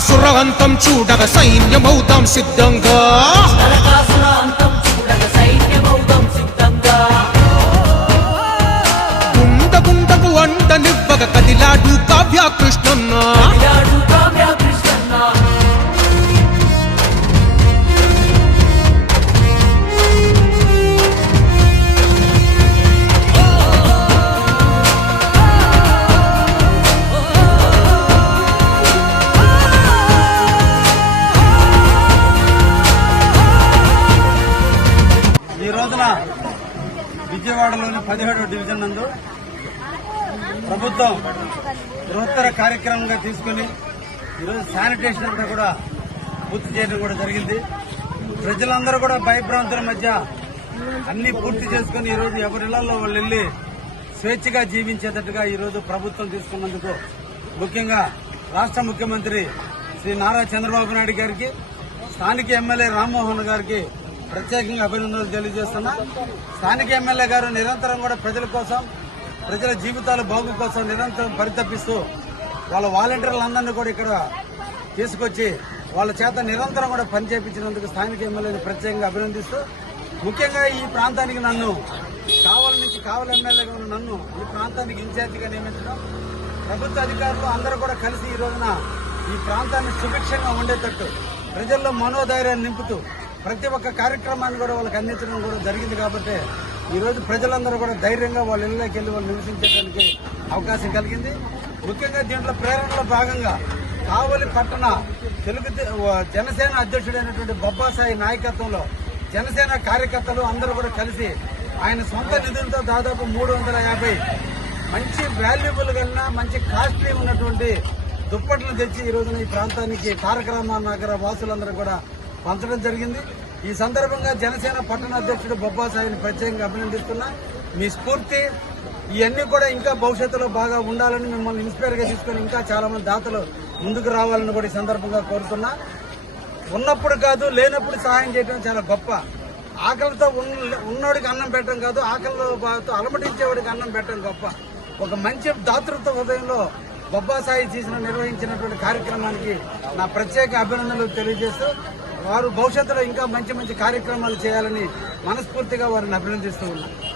నరకాసురవంతం చూడగ సైన్యమవుతాం సిద్ధంగా. విజయవాడలోని పదిహేడవ డివిజన్ నందు ప్రభుత్వం బృహత్తర కార్యక్రమంగా తీసుకుని ఈరోజు శానిటేషన్ అంతా కూడా పూర్తి చేయడం కూడా జరిగింది. ప్రజలందరూ కూడా భయభ్రాంతుల మధ్య అన్ని పూర్తి చేసుకుని ఈరోజు ఎవరిళ్ళలో వాళ్ళు వెళ్ళి స్వేచ్ఛగా జీవించేటట్టుగా ఈరోజు ప్రభుత్వం తీసుకున్నందుకు ముఖ్యంగా రాష్ట్ర ముఖ్యమంత్రి శ్రీ నారా చంద్రబాబు నాయుడు గారికి స్థానిక ఎమ్మెల్యే రామ్మోహన్ గారికి ప్రత్యేకంగా అభినందనలు తెలియజేస్తున్నా. స్థానిక ఎమ్మెల్యే గారు నిరంతరం కూడా ప్రజల కోసం ప్రజల జీవితాల బాగు కోసం నిరంతరం పరితపిస్తూ వాళ్ళ వాలంటీర్లందరినీ కూడా ఇక్కడ తీసుకొచ్చి వాళ్ళ చేత నిరంతరం కూడా పనిచేపించినందుకు స్థానిక ఎమ్మెల్యేని ప్రత్యేకంగా అభినందిస్తూ ముఖ్యంగా ఈ ప్రాంతానికి నన్ను కావల నుంచి కావల ఎమ్మెల్యేగా ఉన్న నన్ను ఈ ప్రాంతానికి ఇన్ఛార్జిగా నియమించడం ప్రభుత్వ అధికారులు అందరూ కూడా కలిసి ఈ రోజున ఈ ప్రాంతాన్ని సుభిక్షంగా ఉండేటట్టు ప్రజల్లో మనోధైర్యాన్ని నింపుతూ ప్రతి ఒక్క కార్యక్రమాన్ని కూడా వాళ్ళకి అందించడం కూడా జరిగింది కాబట్టి ఈరోజు ప్రజలందరూ కూడా ధైర్యంగా వాళ్ళ ఇళ్ళకి వెళ్ళి వాళ్ళు నివసించడానికి అవకాశం కలిగింది. ముఖ్యంగా దీంట్లో ప్రేరణలో భాగంగా కావలి పట్టణ తెలుగు జనసేన అధ్యక్షుడైనటువంటి బొబ్బాసాయి నాయకత్వంలో జనసేన కార్యకర్తలు అందరూ కూడా కలిసి ఆయన సొంత నిధులతో దాదాపు మూడు వందల యాభై మంచి వాల్యుబుల్ కన్నా మంచి కాస్ట్లీ ఉన్నటువంటి దుప్పట్లు తెచ్చి ఈ రోజున ఈ ప్రాంతానికి తారక రామారావు నగర వాసులందరూ కూడా పంచడం జరిగింది. ఈ సందర్భంగా జనసేన పట్టణ అధ్యక్షుడు బొబ్బాసాయిని ప్రత్యేకంగా అభినందిస్తున్నా. మీ స్ఫూర్తి ఇవన్నీ కూడా ఇంకా భవిష్యత్తులో బాగా ఉండాలని మిమ్మల్ని ఇన్స్పైర్గా తీసుకొని ఇంకా చాలా మంది దాతలు ముందుకు రావాలని కూడా ఈ సందర్భంగా కోరుతున్నా. ఉన్నప్పుడు కాదు లేనప్పుడు సహాయం చేయడం చాలా గొప్ప. ఆకలితో ఉన్నోడికి అన్నం పెట్టడం కాదు ఆకలితో అలమటించేవాడికి అన్నం పెట్టడం గొప్ప. ఒక మంచి దాతృత్వ హృదయంలో బొబ్బాసాయి చేసిన నిర్వహించినటువంటి కార్యక్రమానికి నా ప్రత్యేక అభినందనలు తెలియజేస్తూ వారు భవిష్యత్తులో ఇంకా మంచి మంచి కార్యక్రమాలు చేయాలని మనస్ఫూర్తిగా వారిని అభినందిస్తూ ఉన్నారు